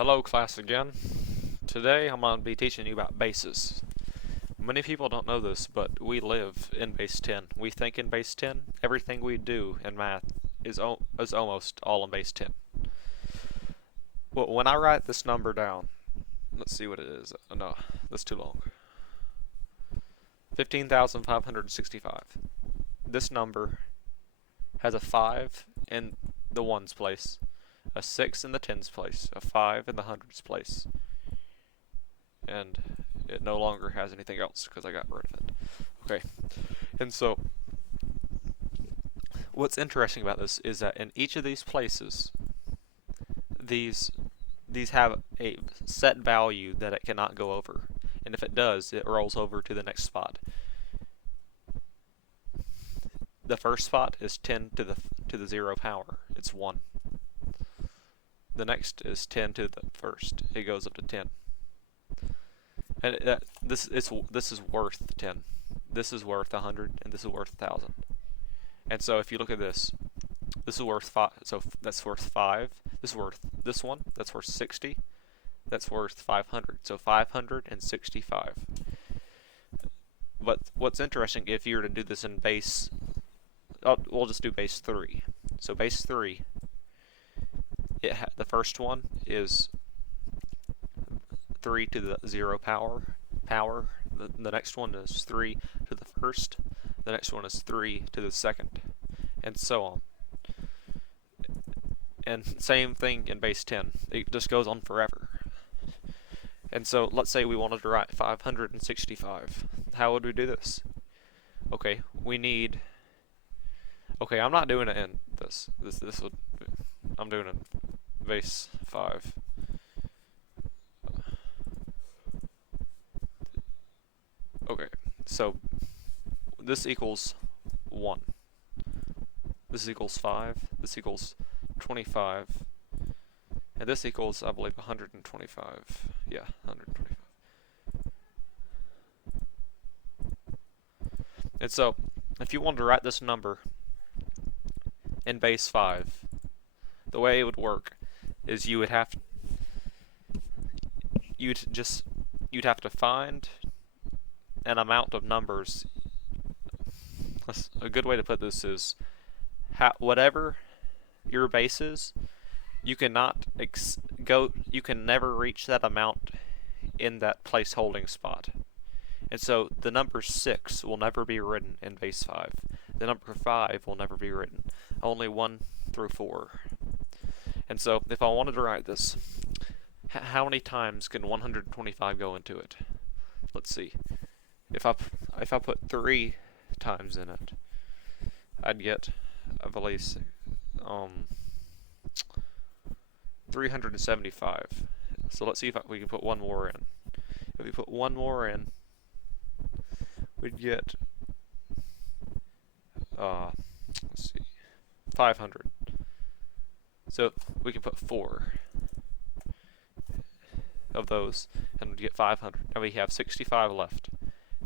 Hello class again. Today I'm going to be teaching you about bases. Many people don't know this, but we live in base 10. We think in base 10. Everything we do in math is almost all in base 10. Well, when I write this number down, let's see what it is. Oh, no, that's too long. 15,565. This number has a 5 in the ones place, a 6 in the tens place, a 5 in the hundreds place, and it no longer has anything else because I got rid of it. Okay, and so what's interesting about this is that in each of these places, these have a set value that it cannot go over, and if it does, it rolls over to the next spot. The first spot is 10 to the 0 power. It's 1. The next is 10 to the first. It goes up to 10. And this is worth 10. This is worth 100, and this is worth 1,000. And so if you look at this is worth 5. So that's worth 5. This is worth this one. That's worth 60. That's worth 500. So 565. But what's interesting, if you were to do this in base, we'll just do base 3. So base 3. The first one is 3 to the 0 power. The next one is 3 to the first. The next one is 3 to the second, and so on. And same thing in base 10. It just goes on forever. And so let's say we wanted to write 565. How would we do this? Okay, we need. Okay, I'm not doing it in this. I'm doing it in base 5. Okay, so this equals 1. This equals 5. This equals 25. And this equals, I believe, 125. Yeah, 125. And so, if you wanted to write this number in base 5, the way it would work is you'd have to find an amount of numbers. A good way to put this is whatever your base is, you cannot you can never reach that amount in that place holding spot. And so the number 6 will never be written in base 5. The number 5 will never be written. Only 1 through 4. And so if I wanted to write this, how many times can 125 go into it? Let's see. If I put 3 times in it, I'd get, I believe, 375. So let's see if we can put one more in. If we put one more in, we'd get, let's see, 500. So we can put 4 of those, and we'd get 500. And we have 65 left.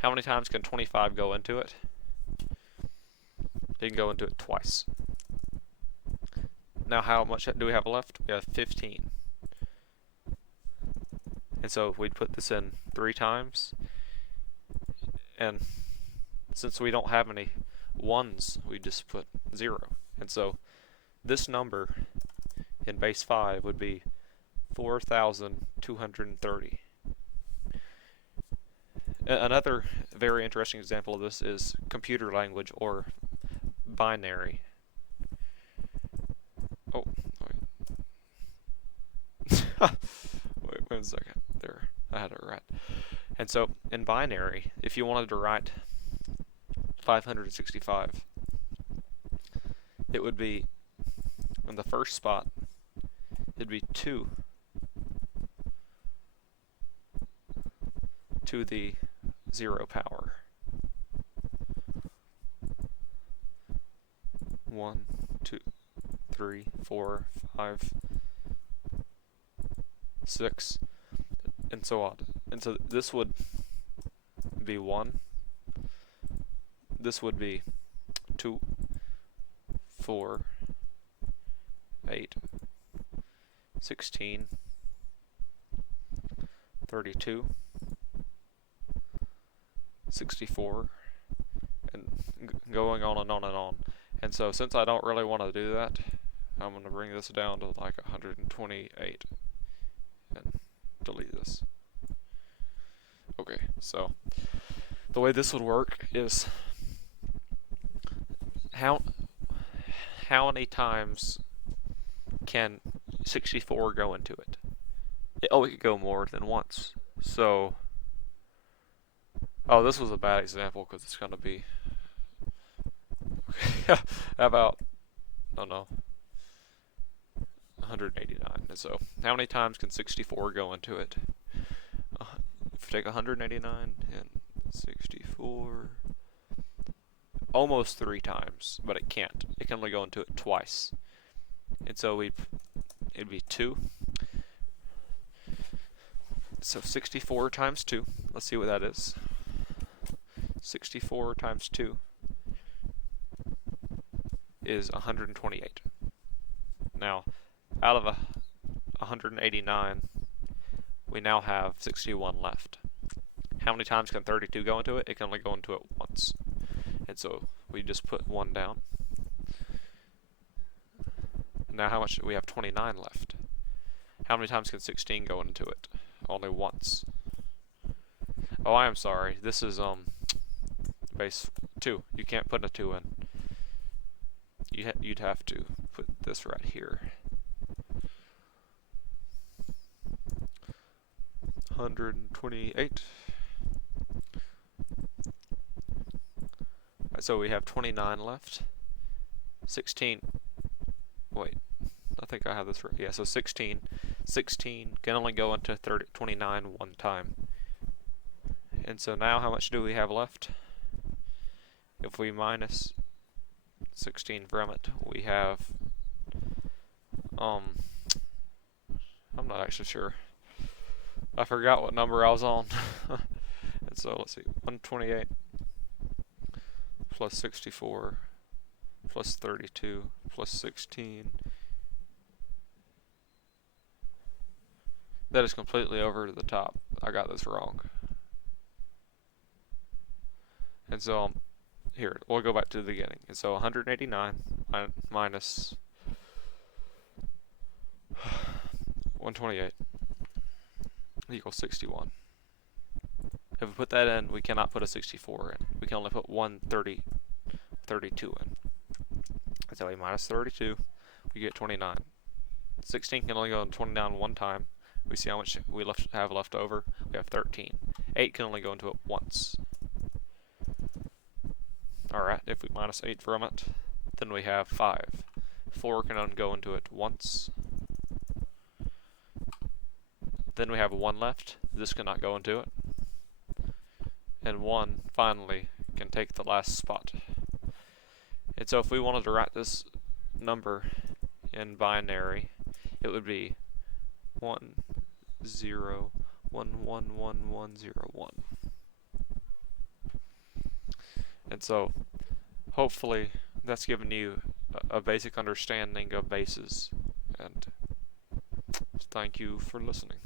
How many times can 25 go into it? It can go into it twice. Now how much do we have left? We have 15. And so we'd put this in 3 times. And since we don't have any 1s, we just put 0. And so this number in base 5 would be 4,230. Another very interesting example of this is computer language, or binary. Oh, wait. Wait 1 second. There, I had it right. And so in binary, if you wanted to write 565, it would be, in the first spot, it'd be 2 to the 0 power. 1, 2, 3, 4, 5, 6, and so on. And so this would be 1. This would be 2, 4, 8, 16, 32, 64, and going on and on and on. And so since I don't really want to do that, I'm going to bring this down to like 128 and delete this. Okay, so the way this would work is how many times can 64 go into it? Oh, it could go more than once. So, oh, this was a bad example because it's going to be, how about, oh no, 189. And so, how many times can 64 go into it? If you take 189 and 64, almost 3 times, but it can't. It can only go into it twice. And so it'd be 2. So 64 times 2, let's see what that is. 64 times 2 is 128. Now, out of 189, we now have 61 left. How many times can 32 go into it? It can only go into it once. And so we just put 1 down. Now how much? We have 29 left. How many times can 16 go into it? Only once. Oh, I am sorry. This is base 2. You can't put a 2 in. You'd have to put this right here. 128. So we have 29 left. 16. Wait, I think I have this right. Yeah, so 16. 16 can only go into 29 one time. And so now how much do we have left? If we minus 16 from it, we have, I'm not actually sure. I forgot what number I was on. And so let's see, 128 plus 64 plus 32 plus 16. That is completely over to the top. I got this wrong. And so here, we'll go back to the beginning. And so 189 minus 128 equals 61. If we put that in, we cannot put a 64 in. We can only put 32 in. And so we minus 32, we get 29. 16 can only go in 29 one time. We see how much we have left over. We have 13. 8 can only go into it once. Alright, if we minus 8 from it, then we have 5. 4 can only go into it once. Then we have 1 left. This cannot go into it. And 1, finally, can take the last spot. And so if we wanted to write this number in binary, it would be 1, 0, 1, 1, 1, 1, 0, 1. And so, hopefully, that's given you a basic understanding of bases. And thank you for listening.